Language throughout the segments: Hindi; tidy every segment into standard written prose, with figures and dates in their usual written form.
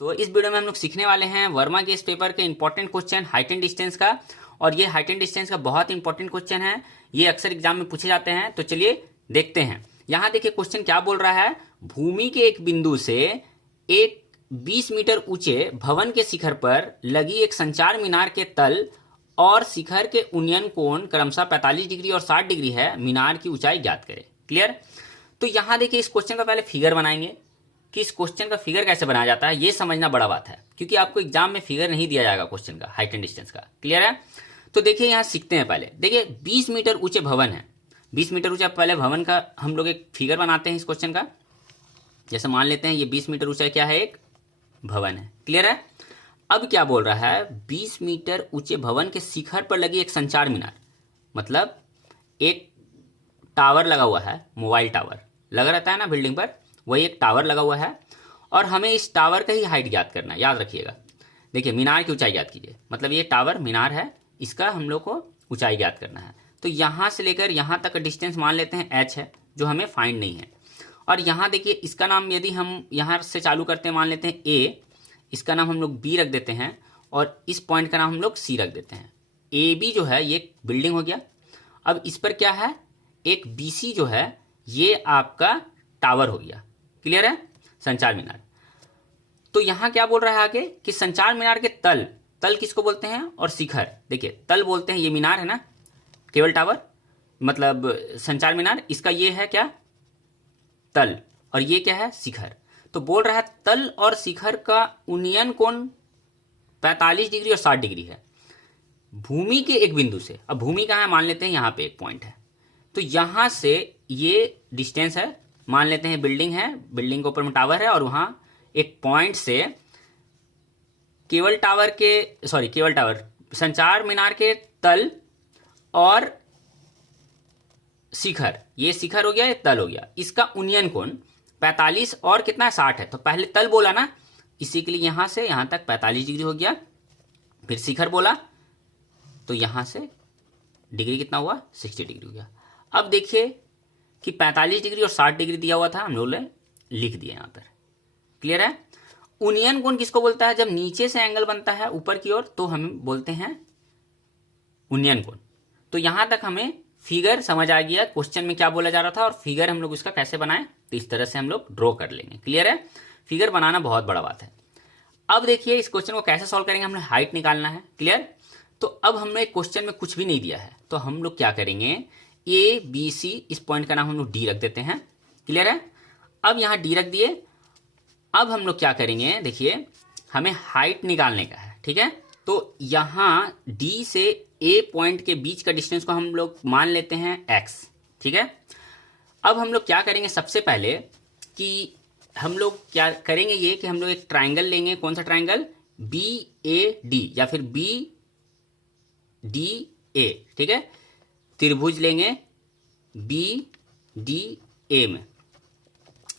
तो इस वीडियो में हम लोग सीखने वाले हैं वर्मा के इस पेपर के important question height and distance का। और ये हाइट एंड डिस्टेंस का बहुत इंपॉर्टेंट क्वेश्चन है, ये अक्सर एग्जाम में पूछे जाते हैं। तो चलिए देखते हैं। यहाँ देखिए क्वेश्चन क्या बोल रहा है। भूमि के एक बिंदु से एक 20 मीटर ऊंचे भवन के शिखर पर लगी एक संचार मीनार के तल और शिखर के उन्नयन कोण क्रमशः 45 डिग्री और 60 डिग्री है। मीनार की ऊंचाई ज्ञात करें। क्लियर। तो यहाँ देखिए इस क्वेश्चन का पहले फिगर बनाएंगे कि इस क्वेश्चन का फिगर कैसे बनाया जाता है, ये समझना बड़ा बात है, क्योंकि आपको एग्जाम में फिगर नहीं दिया जाएगा क्वेश्चन का हाइट एंड डिस्टेंस का। क्लियर है। तो देखिए यहाँ सीखते हैं। पहले देखिए 20 मीटर ऊंचे भवन है, 20 मीटर ऊंचा पहले भवन का हम लोग एक फिगर बनाते हैं इस क्वेश्चन का। जैसे मान लेते हैं ये 20 मीटर ऊंचा क्या है, एक भवन है। क्लियर है। अब क्या बोल रहा है, 20 मीटर ऊंचे भवन के शिखर पर लगी एक संचार मीनार, मतलब एक टावर लगा हुआ है, मोबाइल टावर लगा रहता है ना बिल्डिंग पर, वही एक टावर लगा हुआ है। और हमें इस टावर का ही हाइट ज्ञात करना है, याद रखिएगा। देखिए मीनार की ऊंचाई ज्ञात कीजिए, मतलब ये टावर मीनार है, इसका हम लोग को ऊंचाई ज्ञात करना है। तो यहाँ से लेकर यहाँ तक का डिस्टेंस मान लेते हैं h है, जो हमें फाइंड नहीं है। और यहाँ देखिए इसका नाम यदि हम यहाँ से चालू करते हैं, मान लेते हैं a, इसका नाम हम लोग b रख देते हैं और इस पॉइंट का नाम हम लोग c रख देते हैं। AB जो है ये बिल्डिंग हो गया। अब इस पर क्या है, एक BC जो है ये आपका टावर हो गया। क्लियर है, संचार मीनार। तो यहां क्या बोल रहा है आगे कि संचार मीनार के तल, तल किसको बोलते हैं और शिखर, देखिए तल बोलते हैं, ये मीनार है ना, केवल टावर मतलब संचार मीनार, इसका ये है क्या तल और ये क्या है शिखर। तो बोल रहा है तल और शिखर का उन्नयन कोण 45 डिग्री और 60 डिग्री है भूमि के एक बिंदु से। अब भूमि कहाँ है, मान लेते हैं यहाँ पे एक पॉइंट है, तो यहां से ये डिस्टेंस है, मान लेते हैं बिल्डिंग है, बिल्डिंग के ऊपर में टावर है और वहां एक पॉइंट से केवल टावर संचार मीनार के तल और शिखर, ये शिखर हो गया, ये तल हो गया, इसका उन्नयन कोण 45 और कितना है 60 है। तो पहले तल बोला ना, इसी के लिए यहां से यहां तक 45 डिग्री हो गया। फिर शिखर बोला तो यहां से डिग्री कितना हुआ 60 डिग्री हो गया। अब देखिए कि 45 डिग्री और 60 डिग्री दिया हुआ था, हम लोग ने लिख दिया यहां पर। क्लियर है। उन्नयन कोण किसको बोलता है, जब नीचे से एंगल बनता है ऊपर की ओर तो हम बोलते हैं उन्नयन कोण। तो यहां तक हमें फिगर समझ आ गया क्वेश्चन में क्या बोला जा रहा था, और फिगर हम लोग उसका कैसे बनाए, तो इस तरह से हम लोग ड्रॉ कर लेंगे। क्लियर है। फिगर बनाना बहुत बड़ा बात है। अब देखिए इस क्वेश्चन को कैसे सॉल्व करेंगे, हमने हाइट निकालना है। क्लियर। तो अब हमने क्वेश्चन में कुछ भी नहीं दिया है, तो हम लोग क्या करेंगे, ए बी सी, इस पॉइंट का नाम हम लोग डी रख देते हैं। क्लियर है। अब यहां डी रख दिए। अब हम लोग क्या करेंगे, देखिए हमें हाइट निकालने का है। ठीक है। तो यहां डी से ए पॉइंट के बीच का डिस्टेंस को हम लोग मान लेते हैं x। ठीक है। अब हम लोग क्या करेंगे, सबसे पहले कि हम लोग क्या करेंगे, ये कि हम लोग एक ट्राइंगल लेंगे। कौन सा ट्राइंगल, BAD या फिर BDA। ठीक है। त्रिभुज लेंगे BDA में।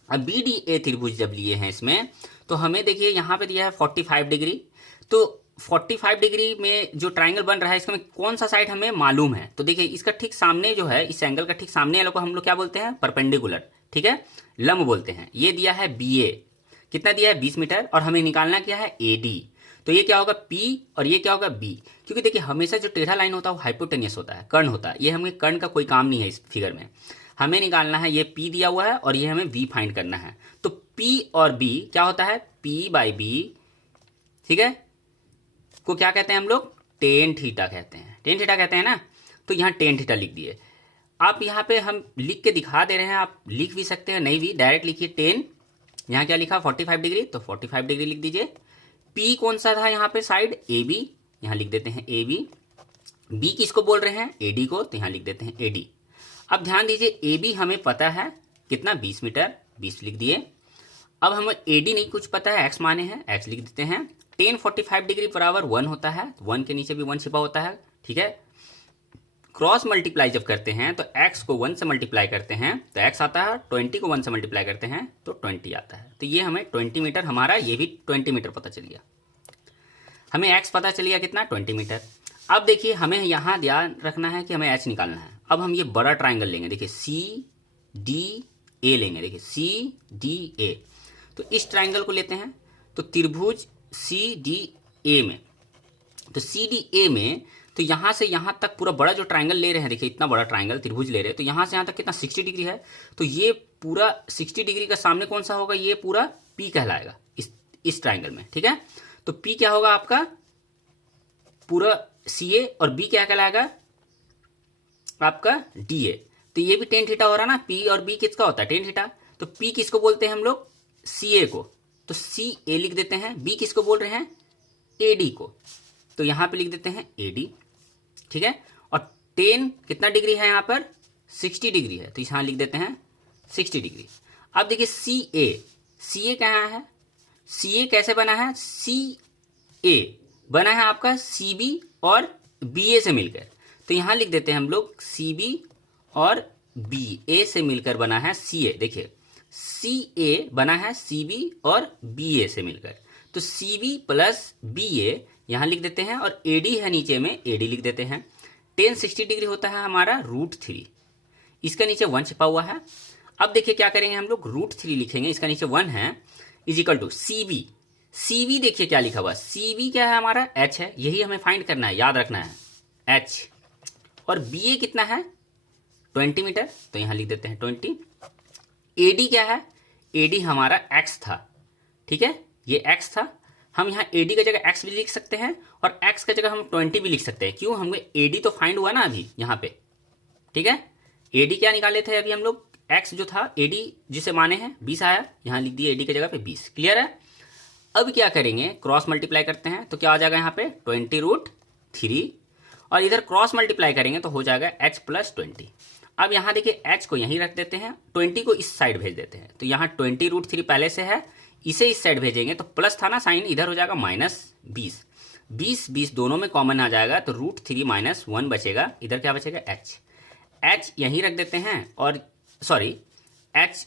अब BDA त्रिभुज जब लिए हैं इसमें, तो हमें देखिए यहां पे दिया है 45 डिग्री। तो 45 डिग्री में जो ट्राइंगल बन रहा है इसमें कौन सा साइड हमें मालूम है, तो देखिए इसका ठीक सामने जो है, इस एंगल का ठीक सामने वाले को हम लोग क्या बोलते हैं, परपेंडिकुलर। ठीक है, लंब बोलते हैं। ये दिया है BA, कितना दिया है 20 मीटर, और हमें निकालना क्या है AD। तो ये क्या होगा P और ये क्या होगा B, क्योंकि देखिए हमेशा जो टेढ़ा लाइन होता है वो हाइपोटेनियस होता है, कर्ण होता है। ये हमें कर्ण का कोई काम नहीं है इस फिगर में। हमें निकालना है, ये P दिया हुआ है और ये हमें V फाइंड करना है। तो P और B क्या होता है, P/B, ठीक है, को क्या कहते हैं हम लोग, टेन थीटा कहते हैं। टेन थीटा कहते हैं ना, तो यहाँ टेन थीटा लिख दिए। आप यहाँ पे हम लिख के दिखा दे रहे हैं, आप लिख भी सकते हैं, नहीं भी डायरेक्ट लिखिए टेन। यहाँ क्या लिखा 45 डिग्री, तो 45 डिग्री लिख दीजिए। P कौन सा था यहाँ पे साइड, AB, यहाँ लिख देते हैं AB। B किसको बोल रहे हैं, AD को, तो यहाँ लिख देते हैं AD। अब ध्यान दीजिए AB हमें पता है कितना 20 मीटर, 20 लिख दिए। अब हमें AD नहीं कुछ पता है, x माने हैं, x लिख देते हैं। टेन 45 डिग्री बराबर 1 होता है, 1 के नीचे भी 1 छिपा होता है। ठीक है। क्रॉस मल्टीप्लाई जब करते हैं तो x को 1 से मल्टीप्लाई करते हैं तो x आता है, 20 को 1 से मल्टीप्लाई करते हैं तो 20 आता है। तो ये हमें 20 मीटर, हमारा ये भी 20 मीटर पता चल गया। हमें x पता चल गया कितना, 20 मीटर। अब देखिए हमें यहाँ ध्यान रखना है कि हमें h निकालना है। अब हम ये बड़ा ट्राइंगल लेंगे, देखिए CDA लेंगे, देखिए CDA। तो इस ट्राइंगल को लेते हैं, तो त्रिभुज CDA में, तो CDA में तो यहां से यहां तक पूरा बड़ा जो ट्रायंगल ले रहे हैं, देखिए इतना बड़ा ट्रायंगल त्रिभुज ले रहे हैं, तो यहां से यहां तक कितना 60 डिग्री है। तो ये पूरा 60 डिग्री का सामने कौन सा होगा, ये पूरा P कहलाएगा इस ट्रायंगल में, ठीक है। तो P क्या होगा आपका पूरा CA, और B क्या कहलाएगा आपका DA। तो ये भी टेन थीटा हो रहा ना, P और B किसका होता है, टेन थीटा। तो P किसको बोलते हैं हम लोग, CA को, तो CA लिख देते हैं। B किसको बोल रहे हैं, AD को, तो यहां पे लिख देते हैं AD, ठीक है। और टेन कितना डिग्री है यहाँ पर, 60 डिग्री है, तो यहां लिख देते हैं 60 डिग्री। अब देखिए CA कहाँ है, CA कैसे बना है, CA बना है आपका CB और BA से मिलकर, तो यहां लिख देते हैं हम लोग CB और BA से मिलकर बना है CA। देखिए CA बना है CB और BA से मिलकर, तो CB प्लस BA यहां लिख देते हैं, और AD है नीचे में, AD लिख देते हैं। टेन 60 डिग्री होता है हमारा √3, इसका नीचे 1 छिपा हुआ है। अब देखिए क्या करेंगे हम लोग, √3 लिखेंगे, इसका नीचे 1 है, इजिकल टू CB देखिए क्या लिखा हुआ, CB क्या है हमारा H है, यही हमें फाइंड करना है, याद रखना है H। और BA कितना है 20 मीटर, तो यहां लिख देते हैं 20। AD क्या है, AD हमारा X था, ठीक है, ये X था। हम यहाँ AD की जगह X भी लिख सकते हैं और X की जगह हम 20 भी लिख सकते हैं। क्यों, हमें AD तो फाइंड हुआ ना अभी यहाँ पे, ठीक है। AD क्या निकाले थे अभी हम लोग, X जो था AD जिसे माने हैं 20 आया, यहाँ लिख दिए AD की जगह पे 20, क्लियर है। अब क्या करेंगे, क्रॉस मल्टीप्लाई करते हैं, तो क्या आ जाएगा यहाँ पे 20√3, और इधर क्रॉस मल्टीप्लाई करेंगे तो हो जाएगा H प्लस 20। अब यहाँ देखिए H को यहीं रख देते हैं, 20 को इस साइड भेज देते हैं, तो यहाँ 20√3 पहले से है, इसे इस साइड भेजेंगे तो प्लस था ना साइन, इधर हो जाएगा -20। 20 दोनों में कॉमन आ जाएगा, तो √3 - 1 बचेगा, इधर क्या बचेगा H यहीं रख देते हैं, और सॉरी H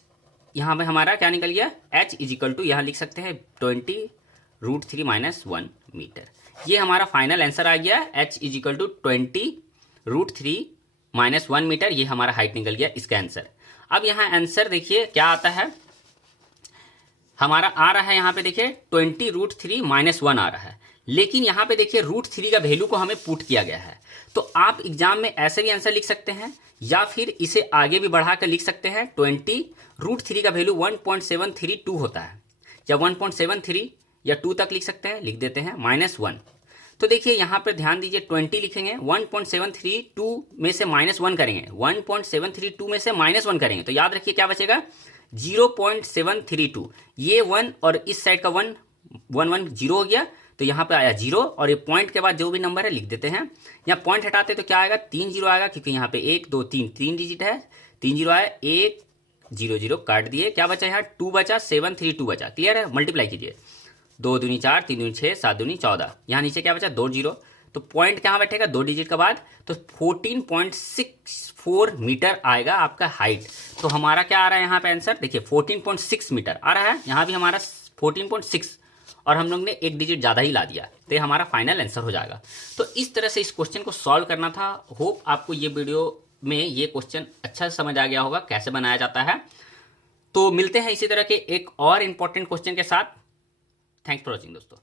यहाँ पे हमारा क्या निकल गया, H इजिकल टू यहाँ लिख सकते हैं 20√3 - 1 मीटर। ये हमारा फाइनल आंसर आ गया, H इजिकल टू 20√3 - 1 मीटर, ये हमारा हाइट निकल गया इसका आंसर। अब यहाँ आंसर देखिए क्या आता है हमारा, आ रहा है यहाँ पे देखिए 20√3 - 1 आ रहा है, लेकिन यहाँ पे देखिए √3 का वैल्यू को हमें पुट किया गया है। तो आप एग्जाम में ऐसे भी आंसर लिख सकते हैं, या फिर इसे आगे भी बढ़ाकर लिख सकते हैं। 20√3 का वैल्यू 1.732 होता है, या 1.73 या 2 तक लिख सकते हैं, लिख देते हैं -1। तो देखिए यहाँ पर ध्यान दीजिए, 20 लिखेंगे, 1.732 में से -1 करेंगे, 1.732 में से -1 करेंगे, तो याद रखिए क्या बचेगा 0.732। ये 1 और इस साइड का 1 0 हो गया, तो यहाँ पे आया 0, और ये पॉइंट के बाद जो भी नंबर है लिख देते हैं। यहाँ पॉइंट हटाते तो क्या आएगा, 3 0 आएगा, क्योंकि यहाँ पे 1 2 3 डिजिट है, 3 0 आया, 1 0 0 काट दिए, क्या बचा यहाँ 2 बचा, 732 बचा, क्लियर है। मल्टीप्लाई कीजिए, 2 दूनी 4, 3 दूनी 6, 7 दूनी 14, यहाँ नीचे क्या बचा 2 0, तो पॉइंट कहाँ बैठेगा 2 डिजिट के बाद, तो 14.64 मीटर आएगा आपका हाइट। तो हमारा क्या आ रहा है यहाँ पे आंसर, देखिए 14.6 मीटर आ रहा है, यहाँ भी हमारा 14.6, और हम लोग ने 1 डिजिट ज़्यादा ही ला दिया, तो ये हमारा फाइनल आंसर हो जाएगा। तो इस तरह से इस क्वेश्चन को सॉल्व करना था। होप आपको ये वीडियो में ये क्वेश्चन अच्छा से समझ आ गया होगा कैसे बनाया जाता है। तो मिलते हैं इसी तरह के एक और इम्पोर्टेंट क्वेश्चन के साथ। थैंक्स फॉर वॉचिंग दोस्तों।